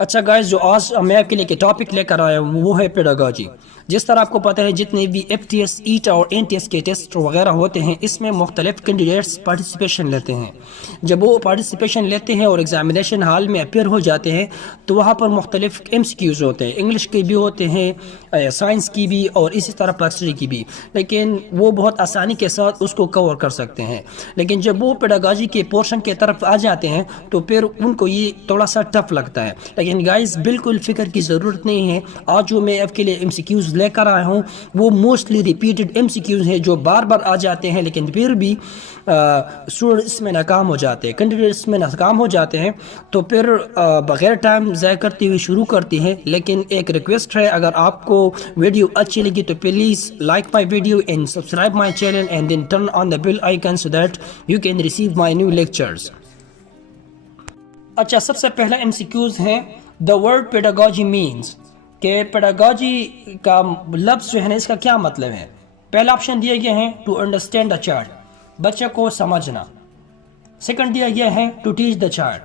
اچھا گائز، جو آج میں آپ کے لیے ٹاپک لے کر آیا ہوں وہ ہے پیڈاگوجی۔ جس طرح آپ کو پتہ ہے جتنے بھی ایف ٹی ایس ایٹ اور این ٹی ایس کے ٹیسٹ وغیرہ ہوتے ہیں اس میں مختلف کینڈیڈیٹس پارٹیسپیشن لیتے ہیں۔ جب وہ پارٹیسپیشن لیتے ہیں اور ایگزامینیشن ہال میں اپیئر ہو جاتے ہیں تو وہاں پر مختلف ایم سی کیوز ہوتے ہیں، انگلش کے بھی ہوتے ہیں، سائنس کی بھی اور اسی طرح پلاسٹری کی بھی، لیکن وہ بہت آسانی کے ساتھ اس کو کور کر سکتے ہیں۔ لیکن جب وہ پیڈاگوجی کے پورشن کی طرف آ جاتے ہیں تو پھر ان کو یہ تھوڑا سا ٹف لگتا ہے۔ لیکن گائز بالکل فکر کی ضرورت نہیں ہے، آج جو میں آپ کے لیے ایم سی کیوز لے کر آیا ہوں وہ mostly repeated M C Qs ہیں جو بار بار آ جاتے ہیں، لیکن پھر بھی اسٹوڈنٹ اس میں ناکام ہو جاتے ہیں، کینڈیڈیٹ اس میں ناکام ہو جاتے ہیں۔ تو پھر بغیر ٹائم ضائع کرتے ہوئے شروع کرتے ہیں۔ لیکن ایک ریکویسٹ ہے، اگر آپ کو ویڈیو اچھی لگی تو please like my video and subscribe my channel and then turn on the bell icon so that you can receive my new lectures. اچھا، سب سے پہلا ایم سی کیوز ہے دا ورڈ پیڈاگوجی مینس، کہ pedagogy کا لفظ جو ہے نا اس کا کیا مطلب ہے۔ پہلا آپشن دیا گیا ہے ٹو انڈرسٹینڈ دا چائلڈ، بچے کو سمجھنا۔ سیکنڈ دیا گیا ہے ٹو ٹیچ دا چائلڈ،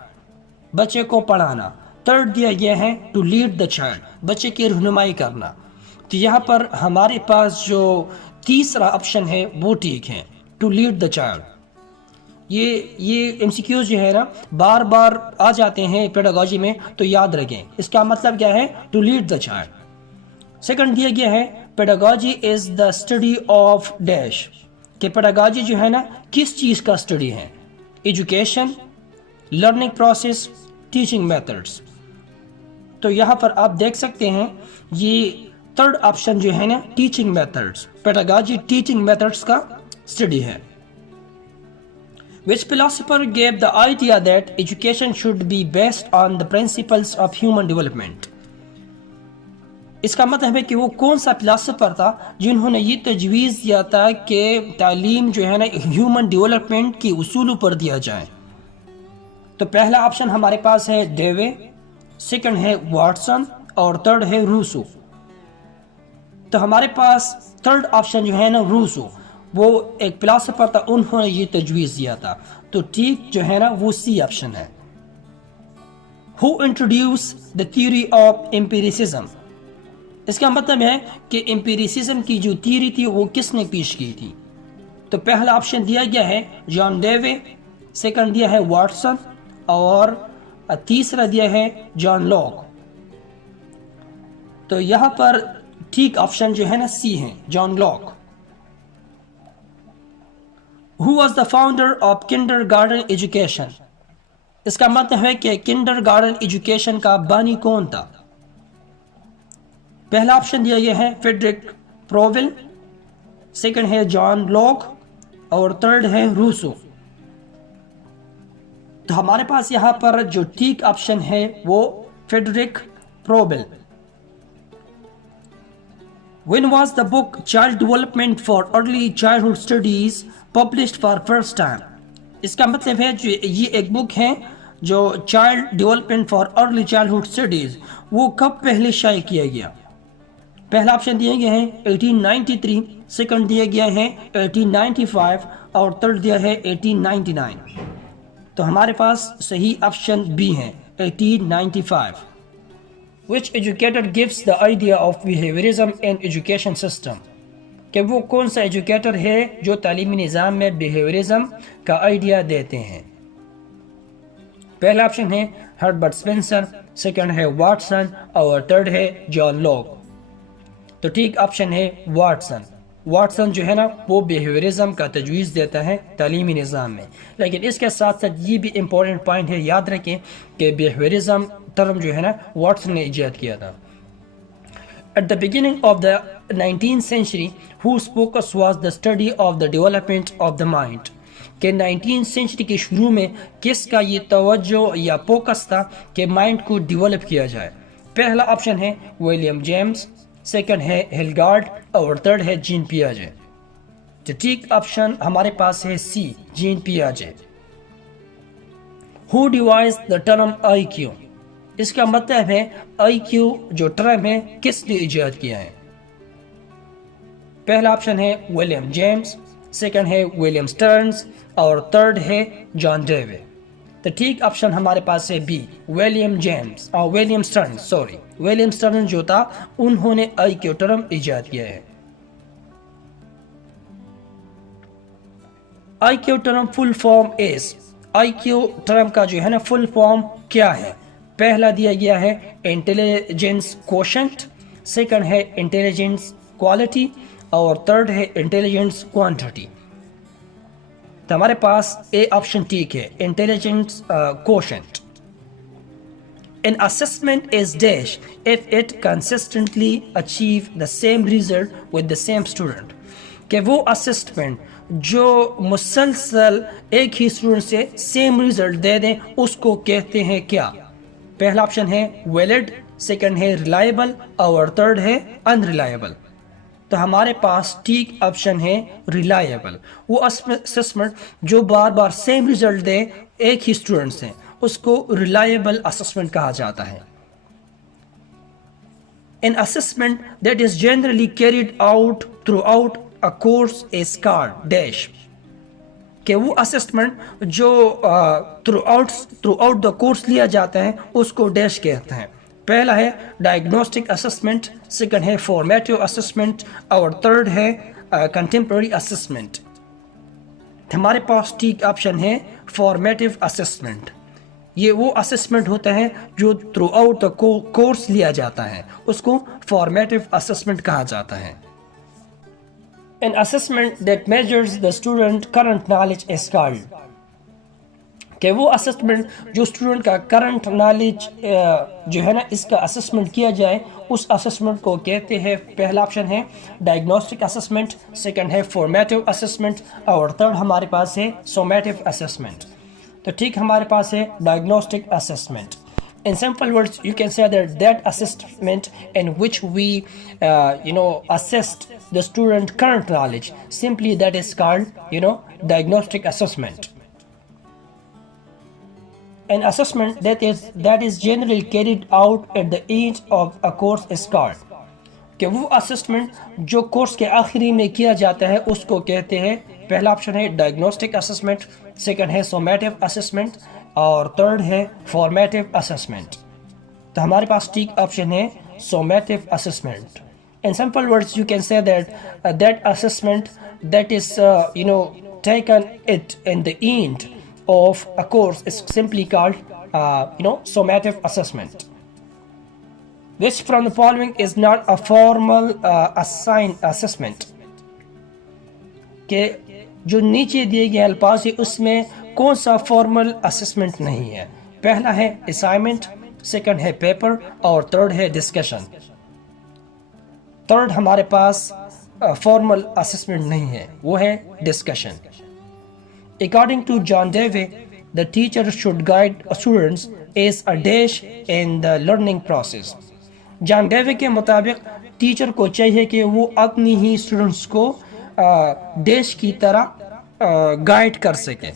بچے کو پڑھانا۔ تھرڈ دیا گیا ہے ٹو لیڈ دا چائلڈ، بچے کی رہنمائی کرنا۔ تو یہاں پر ہمارے پاس جو تیسرا آپشن ہے وہ ٹھیک ہے، ٹو لیڈ دا چائلڈ۔ یہ ایم سی کیوز جو ہے نا بار بار آ جاتے ہیں پیڈاگوجی میں، تو یاد رکھیں اس کا مطلب کیا ہے، to lead the child. Second دیا گیا ہے pedagogy is the study of dash, کہ پیڈاگوجی جو ہے نا کس چیز کا اسٹڈی ہے، education, learning process, teaching methods. تو یہاں پر آپ دیکھ سکتے ہیں یہ تھرڈ آپشن جو ہے نا teaching methods, pedagogy teaching methods کا اسٹڈی ہے۔ Which philosopher gave the idea that education should be based on the principles of human development؟ اس کا مطلب ہے کہ وہ کون سا فلاسفر تھا جنہوں نے یہ تجویز دیا تھا کہ تعلیم جو ہے نا ہیومن ڈیولپمنٹ کی اصولوں پر دیا جائے۔ تو پہلا آپشن ہمارے پاس ہے ڈیوے، سیکنڈ ہے واٹسن اور تھرڈ ہے روسو۔ تو ہمارے پاس تھرڈ آپشن جو ہے نا روسو، وہ ایک فلاسفر تھا، انہوں نے یہ تجویز دیا تھا۔ تو ٹھیک جو ہے نا وہ سی آپشن ہے۔ Who introduced the theory of empiricism؟ اس کا مطلب ہے کہ امپیریسزم کی جو تھیوری تھی وہ کس نے پیش کی تھی۔ تو پہلا آپشن دیا گیا ہے جان ڈیوے، سیکنڈ دیا ہے واٹسن اور تیسرا دیا ہے جان لاک۔ تو یہاں پر ٹھیک آپشن جو ہے نا سی ہے، John Locke. Who was the founder of kindergarten education؟ اس کا مطلب ہے کہ kindergarten education کا بانی کون تھا۔ پہلا آپشن دیا گیا ہے فریڈرک پروول، سیکنڈ ہے جان لاک اور تھرڈ ہے روسو۔ تو ہمارے پاس یہاں پر جو ٹھیک آپشن ہے وہ Frederick parwal. When was the book Child Development for Early Childhood Studies published for first time؟ اس کا مطلب ہے جو یہ ایک بک ہے جو child development for early childhood studies, وہ کب پہلے شائع کیا گیا۔ پہلا آپشن دیا گیا ہے 1893، سیکنڈ دیا گیا ہے 1895 اور تھرڈ دیا ہے 1899۔ تو ہمارے پاس صحیح آپشن بی ہے 1895۔ Which educator gives the idea of behaviorism in education system؟ کہ وہ کون سا ایجوکیٹر ہے جو تعلیمی نظام میں بیہیویرزم کا آئیڈیا دیتے ہیں۔ پہلا آپشن ہے ہربرٹ سپنسر، سیکنڈ ہے واٹسن اور تھرڈ ہے جان لاک۔ تو ٹھیک آپشن ہے واٹسن۔ واٹسن جو ہے نا وہ بیہیویرزم کا تجویز دیتا ہے تعلیمی نظام میں۔ لیکن اس کے ساتھ ساتھ یہ بھی امپورٹنٹ پوائنٹ ہے، یاد رکھیں کہ بیہیویرزم ٹرم جو ہے نا واٹسن نے ایجاد کیا تھا۔ At the beginning of the 19th century, whose focus was the study of the development of the mind؟ کہ 19th century کی شروع میں کس کا یہ توجہ یا فوکس تھا کہ مائنڈ کو ڈیولپ کیا جائے۔ پہلا آپشن ہے ولیم جیمز، سیکنڈ ہے ہلگارڈ اور تھرڈ ہے جین پیاجے۔ تو ٹھیک آپشن ہمارے پاس ہے سی، Jain پیاجے۔ Who devised the term IQ؟ اس کا مطلب ہے آئی کیو جو ٹرم ہے کس نے ایجاد کیا ہے۔ پہلا آپشن ہے ولیم جیمز، سیکنڈ ہے ولیم سٹرنز اور تھرڈ ہے جان ڈیوے۔ تو ٹھیک آپشن ہمارے پاس ہے بی ولیم اسٹرن جو تھا انہوں نے آئی کیو ٹرم ایجاد کیا ہے. آئی کیو ٹرم فل فارم از، آئی کیو ٹرم کا جو ہے نا فل فارم کیا ہے؟ پہلا دیا گیا ہے انٹیلیجنس کوشنٹ، سیکنڈ ہے انٹیلیجنس کوالٹی، اور تھرڈ ہے انٹیلیجنس کوانٹٹی. تو ہمارے پاس اے آپشن ٹھیک ہے، intelligence quotient. An assessment is dash if it consistently achieve the same result with the same student. کہ وہ اسسمنٹ جو مسلسل ایک ہی اسٹوڈنٹ سے سیم ریزلٹ دے دیں اس کو کہتے ہیں کیا؟ پہلا آپشن ہے ویلڈ، سیکنڈ ہے ریلائبل، اور تھرڈ ہے انریلائبل. تو ہمارے پاس ٹھیک آپشن ہے ریلائبل. وہ اسسمنٹ جو بار بار سیم ریزلٹ دے ایک ہی اسٹوڈنٹ سے اس کو ریلائبل اسسمنٹ کہا جاتا ہے. An assessment that is generally carried out throughout a course is called dash. کہ وہ اسسمنٹ جو throughout the course لیا جاتا ہے اس کو ڈیش کہتے ہیں. پہلا ہے ڈائگنوسٹک اسسمنٹ، سیکنڈ ہے فارمیٹیو اسسمنٹ، اور تھرڈ ہے کنٹمپرری اسسمنٹ. ہمارے پاس ٹھیک آپشن ہے فارمیٹیو اسسمنٹ. یہ وہ اسسمنٹ ہوتا ہے جو تھرو آؤٹ دا کورس لیا جاتا ہے، اس کو فارمیٹیو اسسمنٹ کہا جاتا ہے. An assessment that measures the student current knowledge is called. کہ وہ اسسمنٹ جو اسٹوڈنٹ کا کرنٹ نالج جو ہے نا اس کا اسسمنٹ کیا جائے اس اسسمنٹ کو کہتے ہیں. پہلا آپشن ہے ڈائگنوسٹک اسسمنٹ، سیکنڈ ہے فارمیٹیو اسسمنٹ، اور تھرڈ ہمارے پاس ہے سومیٹیو اسسمنٹ. تو ٹھیک ہمارے پاس ہے diagnostic assessment. In simple words, you can say that assessment in which we assessed the student current knowledge, simply that is called diagnostic assessment. An assessment that is generally carried out at the end of a course is called. کہ وہ assessment جو course کے آخری میں کیا جاتا ہے اس کو کہتے ہیں. پہلا آپشن ہے ڈائگنوسٹک اسسمنٹ، سیکنڈ ہے سومیٹیو اسسمنٹ، اور تھرڈ ہے فارمیٹیو اسسمنٹ. تو ہمارے پاس ٹھیک آپشن ہے سومیٹیو assessment. In simple words, you can say that assessment that is taken it in the end of a course is simply called summative assessment. Which from the following is not a formal assigned assessment. کہ جو نیچے دیے گئے الفاظ ہے اس میں کون سا فارمل اسسمنٹ نہیں ہے؟ پہلا ہے اسائنمنٹ، سیکنڈ ہے پیپر، اور تھرڈ ہے ڈسکشن. تھرڈ ہمارے پاس فارمل اسسمنٹ نہیں ہے، وہ ہے discussion. According to John Dewey, the teacher should guide students as a dash in the learning process. John Dewey کے مطابق ٹیچر کو چاہیے کہ وہ اپنی ہی اسٹوڈنٹس کو ڈیش کی طرح گائیڈ کر سکے.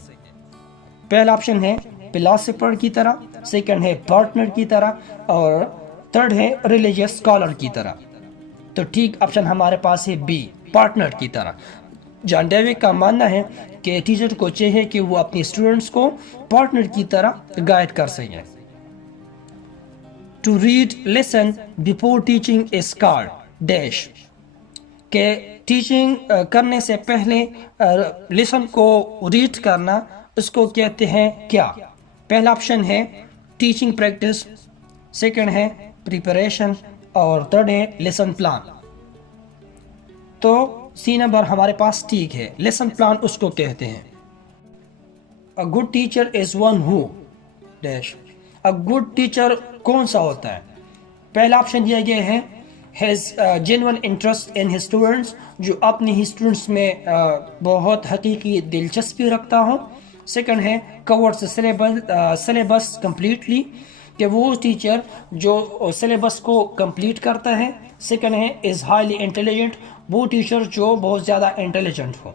پہلا آپشن ہے فلاسفر کی طرح، سیکنڈ ہے پارٹنر کی طرح، اور تھرڈ ہے ریلیجیس اسکالر کی طرح. تو ٹھیک آپشن ہمارے پاس ہے بی، پارٹنر کی طرح. جان ڈیوی کا ماننا ہے کہ ٹیچر کو چاہیے کہ وہ اپنی اسٹوڈنٹس کو پارٹنر کی طرح گائیڈ کر سکیں. To read lesson before teaching is called dash. کہ ٹیچنگ کرنے سے پہلے لیسن کو ریڈ کرنا اس کو کہتے ہیں کیا؟ پہلا آپشن ہے ٹیچنگ پریکٹس، سیکنڈ ہے پریپریشن، اور تھرڈ ہے لیسن پلان. تو سی نمبر ہمارے پاس ٹھیک ہے، لیسن پلان اس کو کہتے ہیں. A good teacher is one who dash. A good teacher کون سا ہوتا ہے؟ پہلا آپشن دیا گیا ہے has genuine interest in his students، جو اپنے ہی اسٹوڈنٹس میں بہت حقیقی دلچسپی رکھتا ہو. سیکنڈ ہے covers syllabus completely، کہ وہ ٹیچر جو سلیبس کو کمپلیٹ کرتا ہے. سیکنڈ ہے is highly intelligent، وہ ٹیچر جو بہت زیادہ انٹیلیجنٹ ہو.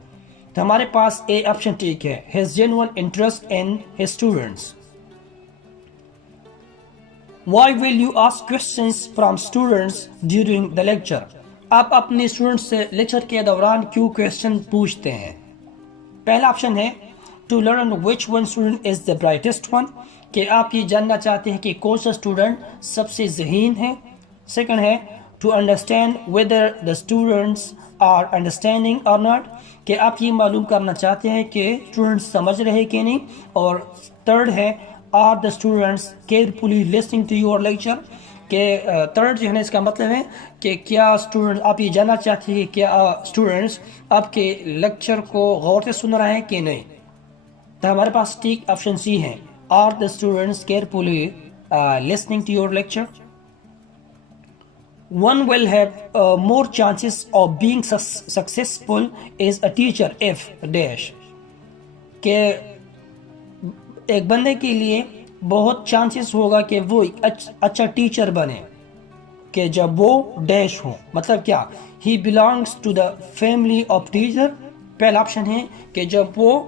تو ہمارے پاس اے آپشن ٹھیک ہے، has genuine interest in his students. Why will you ask questions from students during the lecture؟ آپ اپنے اسٹوڈنٹ سے لیکچر کے دوران کیوں کویشچن پوچھتے ہیں؟ پہلا آپشن ہے to learn which one student is the brightest one, کہ آپ یہ جاننا چاہتے ہیں کہ کون سا اسٹوڈنٹ سب سے ذہین ہے. سیکنڈ ہے to understand whether the students are understanding or not, کہ آپ یہ معلوم کرنا چاہتے ہیں کہ اسٹوڈنٹس سمجھ رہے کہ نہیں. اور تھرڈ ہے are the students carefully listening to your lecture, کہ تھرڈ جو ہے نا اس کا مطلب ہے کہ کیا اسٹوڈنٹ آپ یہ جاننا چاہتے ہیں کہ کیا اسٹوڈنٹس آپ کے لیکچر کو غور سے سن رہے ہیں کہ نہیں. تو ہمارے پاس ٹھیک آپشن سی ہے are the students carefully listening to your lecture. One will have more chances of being successful as a teacher if dash, کہ ایک بندے کے لیے بہت چانسز ہوگا کہ وہ ایک اچھا ٹیچر بنے کہ جب وہ ڈیش ہو. مطلب کیا؟ he belongs to the family of teacher. پہلا آپشن ہے کہ جب وہ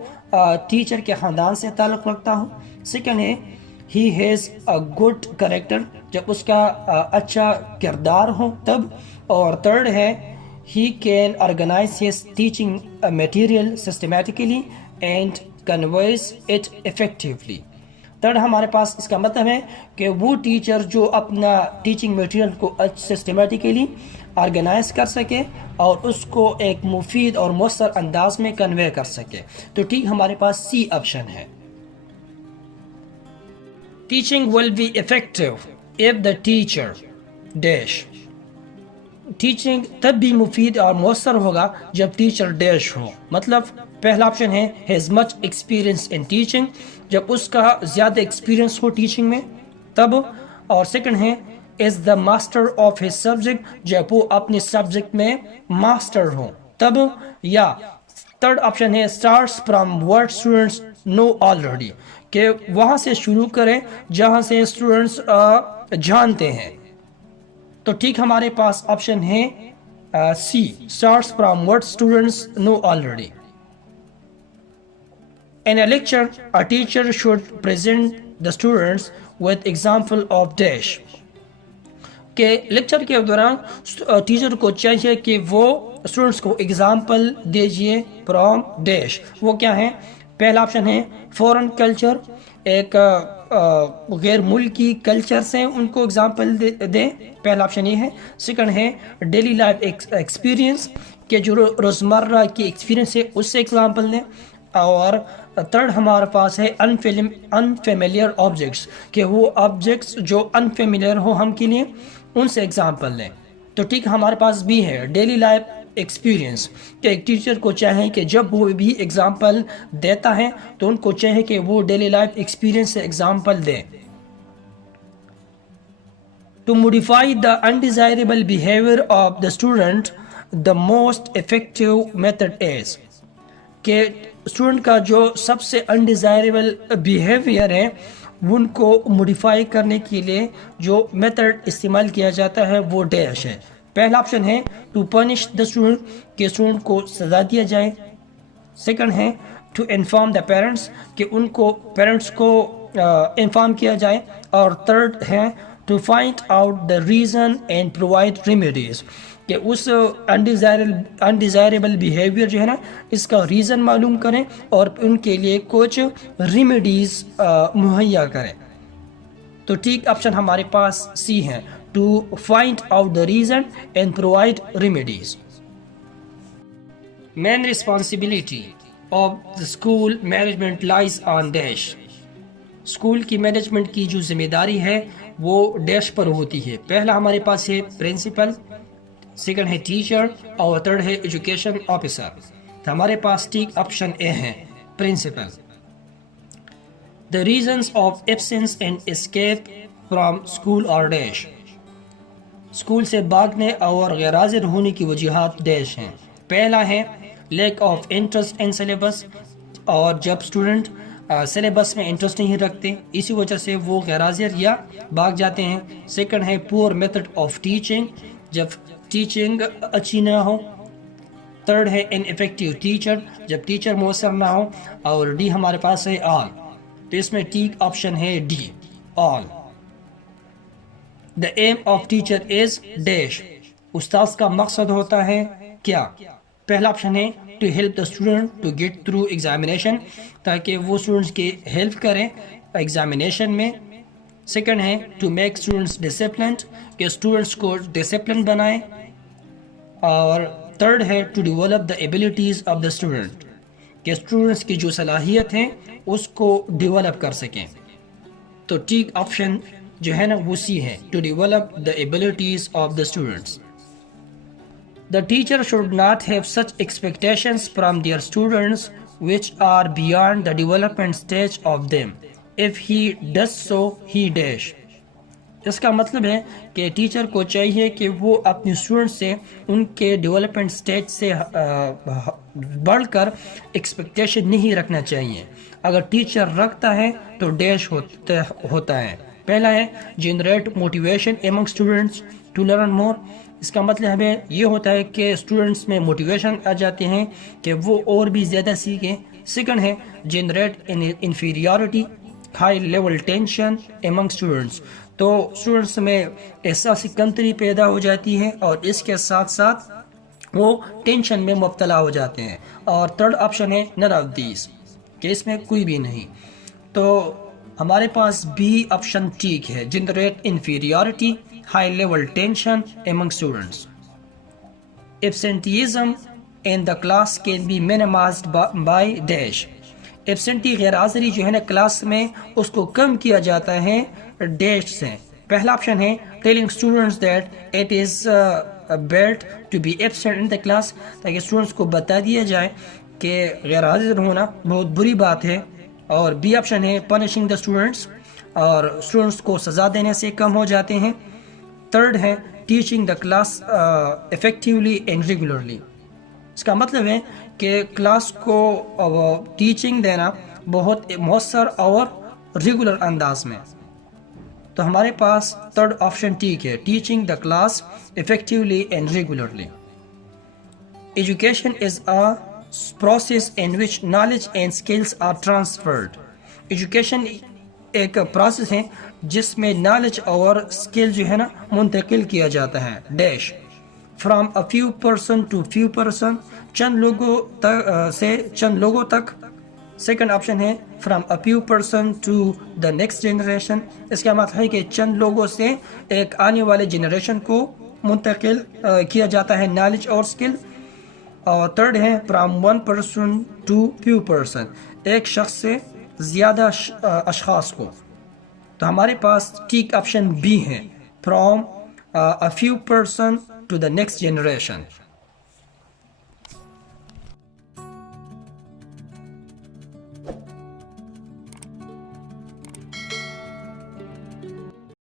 ٹیچر کے خاندان سے تعلق رکھتا ہو. سیکنڈ ہے he has a good character, جب اس کا اچھا کردار ہو تب. اور تھرڈ ہے he can organize his teaching material systematically and conveys it effectively. Third ہمارے پاس اس کا مطلب ہے کہ وہ ٹیچر جو اپنا ٹیچنگ میٹیریل کو سسٹمیٹیکلی آرگنائز کر سکے اور اس کو ایک مفید اور مؤثر انداز میں کنوے کر سکے. تو ٹھیک ہمارے پاس سی آپشن ہے. Teaching will be effective if the teacher dash. Teaching تب بھی مفید اور مؤثر ہوگا جب ٹیچر ڈیش ہو. مطلب پہلا آپشن ہے has much experience in teaching, جب اس کا زیادہ ایکسپیرینس ہو ٹیچنگ میں تب. اور سیکنڈ ہے is the master of his subject, جب وہ اپنے سبجیکٹ میں ماسٹر ہو تب. یا تھرڈ آپشن ہے starts from what students know already, کہ وہاں سے شروع کریں جہاں سے اسٹوڈنٹس جانتے ہیں. تو ٹھیک ہمارے پاس آپشن ہے سی starts from what students know already. In a lecture, a teacher should present the students with example of dash, کہ لیکچر کے دوران ٹیچر کو چاہیے کہ وہ اسٹوڈنٹس کو اگزامپل دیجیے فرام ڈیش. وہ کیا ہیں؟ پہلا آپشن ہے فورن کلچر, ایک غیر ملکی کلچر سے ان کو اگزامپل دیں. پہلا آپشن یہ ہے. سیکنڈ ہے ڈیلی لائف ایکسپیرینس, کہ جو روزمرہ کی ایکسپیرینس ہے اس سے اگزامپل دیں. اور تھرڈ ہمارے پاس ہے انفیملیئر آبجیکٹس, کہ وہ آبجیکٹس جو انفیملیئر ہو ہم کے لیے ان سے اگزامپل دیں. تو ٹھیک ہمارے پاس بھی ہے ڈیلی لائف ایکسپیرینس, کہ ایک ٹیچر کو چاہے کہ جب وہ بھی اگزامپل دیتا ہے تو ان کو چاہے کہ وہ ڈیلی لائف ایکسپیرینس سے اگزامپل دیں. To modify the undesirable behavior of the student, the most effective method is, کہ اسٹوڈنٹ کا جو سب سے انڈیزائریبل بیہیویئر ہے ان کو موڈیفائی کرنے کے لیے جو میتھڈ استعمال کیا جاتا ہے وہ ڈیش ہے. پہلا آپشن ہے ٹو پنش دا اسٹوڈنٹ, کہ اسٹوڈنٹ کو سزا دیا جائے. سیکنڈ ہے ٹو انفارم دا پیرنٹس, کہ ان کو پیرنٹس کو انفارم کیا جائے. اور تھرڈ ہے to find out the reason and provide remedies, کہ اس انڈیزائریبل بیہیویئر جو ہے نا اس کا ریزن معلوم کریں اور ان کے لیے کچھ ریمیڈیز مہیا کریں. تو ٹھیک آپشن ہمارے پاس سی ہے to find out the reason and provide remedies. Main responsibility of the school management lies on dash. School کی مینجمنٹ کی جو ذمہ داری ہے وہ ڈیش پر ہوتی ہے. پہلا ہمارے پاس ہے پرنسپل, سیکنڈ ہے ٹیچر, اور تھرڈ ہے ایجوکیشن آفیسر. تو ہمارے پاس ٹھیک آپشن اے ہے principal. The reasons of absence and escape from school اور ڈیش. اسکول سے بھاگنے اور غیر حاضر ہونے کی وجوہات ڈیش ہیں. پہلا ہے lack of interest in syllabus, اور جب اسٹوڈنٹ سلیبس میں انٹرسٹ نہیں رکھتے اسی وجہ سے وہ غیر حاضر یا بھاگ جاتے ہیں. سیکنڈ ہے پور میتھڈ آف ٹیچنگ, جب ٹیچنگ اچھی نہ ہو. تھرڈ ہے ان افیکٹو ٹیچر, جب ٹیچر مؤثر نہ ہو. اور ڈی ہمارے پاس ہے آل. تو اس میں ٹھیک آپشن ہے D all. The aim of teacher is dash, استاذ کا مقصد ہوتا ہے کیا؟ پہلا آپشن ہے to help the student to get through examination, تاکہ وہ اسٹوڈنٹس کی ہیلپ کریں ایگزامینیشن میں. سیکنڈ ہے ٹو میک اسٹوڈنٹس ڈسپلنڈ، کہ اسٹوڈنٹس کو ڈسپلن بنائیں. اور تھرڈ ہے to develop the abilities of the student, کہ اسٹوڈنٹس کی جو صلاحیت ہے اس کو ڈیولپ کر سکیں. تو ٹھیک آپشن جو ہے نا وہ سی ہے، to develop the abilities of the students. The teacher should not have such expectations from their students which are beyond the development stage of them. If he does so, he dash. اس کا مطلب ہے کہ teacher کو چاہیے کہ وہ اپنے student سے ان کے ڈیولپمنٹ سٹیج سے بڑھ کر ایکسپیکٹیشن نہیں رکھنا چاہیے. اگر ٹیچر رکھتا ہے تو ڈیش ہوتا ہے. پہلا ہے generate motivation among students to learn more. اس کا مطلب ہمیں یہ ہوتا ہے کہ اسٹوڈنٹس میں موٹیویشن آ جاتے ہیں کہ وہ اور بھی زیادہ سیکھیں. سیکنڈ ہے generate inferiority high level tension among students. تو اسٹوڈنٹس میں احساس کمتری پیدا ہو جاتی ہے اور اس کے ساتھ ساتھ وہ ٹینشن میں مبتلا ہو جاتے ہیں. اور تھرڈ آپشن ہے نن آف دیز، کہ اس میں کوئی بھی نہیں. تو ہمارے پاس بی آپشن ٹھیک ہے، generate inferiority high level tension among students. Absenteeism in the class can be minimized by dash. Absentee غیر حاضری جو ہے نا کلاس میں اس کو کم کیا جاتا ہے ڈیش سے. پہلا آپشن ہے telling students that it is bad to be absent in the class، تاکہ اسٹوڈنٹس کو بتا دیا جائے کہ غیر حاضر ہونا بہت بری بات ہے. اور بی آپشن ہے punishing the students، اور اسٹوڈنٹس کو سزا دینے سے کم ہو جاتے ہیں. تھرڈ ہے teaching the class effectively and regularly. اس کا مطلب ہے کہ کلاس کو ٹیچنگ دینا بہت مؤثر اور ریگولر انداز میں. تو ہمارے پاس تھرڈ آپشن ٹھیک ہے، teaching the class effectively and regularly. Education is a process in which knowledge and skills are transferred. Education ایک پروسیس ہے جس میں نالج اور اسکل جو ہے نا منتقل کیا جاتا ہے. Dash from a few person to few person, چند لوگوں سے چند لوگوں تک. سیکنڈ آپشن ہے from a few person to the next generation. اس کا مطلب ہے کہ چند لوگوں سے ایک آنے والے جنریشن کو منتقل کیا جاتا ہے نالج اور اسکل. اور تھرڈ ہے from one person to few person, ایک شخص سے زیادہ اشخاص کو. تو ہمارے پاس ٹھیک آپشن بی ہے، from a few person to the next generation.